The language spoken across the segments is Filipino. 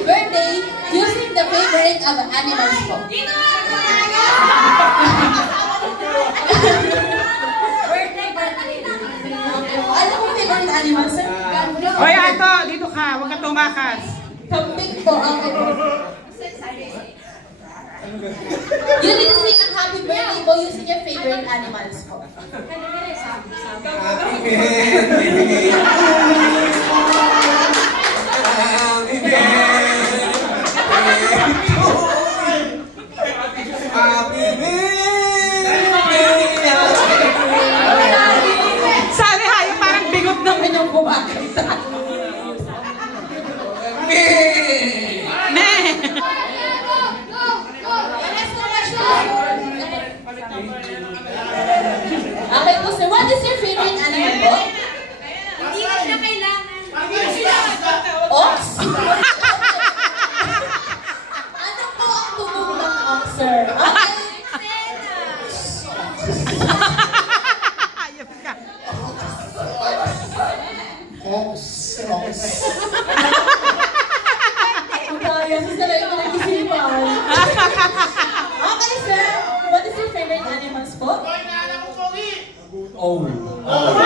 birthday using the favorite of animals po. Ano po favorite animal, sir? Hoy, Ato, dito ka. Huwag ka tumakas. Kambing po. You need to sing a happy birthday po using your favorite animals po. Sabi hayo parang bigot naman yung kumakanta. Okay po sir, what is your favorite animal po? Hindi ko siya kailangan. Ox? Ano po ang tunog ng ox, sir? Okay. Ayop ka. Ox. Ang kaya, sa lang yung nag-isipan. Okay sir, what is your favorite animals po? Owl. Owl.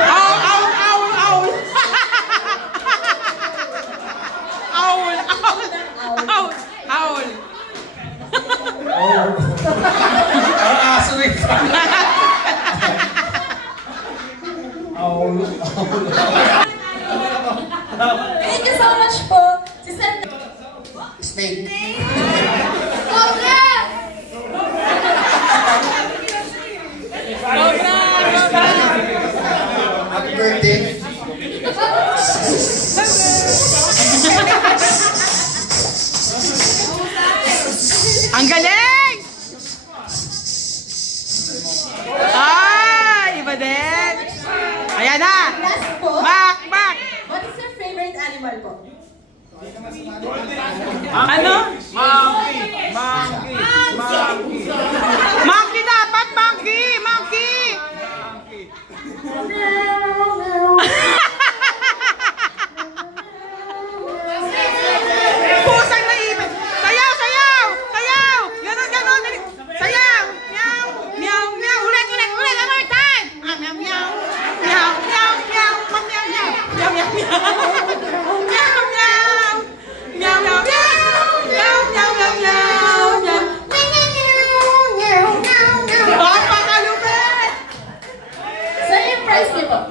Owl. Aso rin ka. Owl. Thank you so much po. Si Sen... Snake. Happy birthday. Ang galing! Ay, iba din. Ayan na. Last po. Back. What is your favorite animal po? Ano? Monkey dapat, monkey.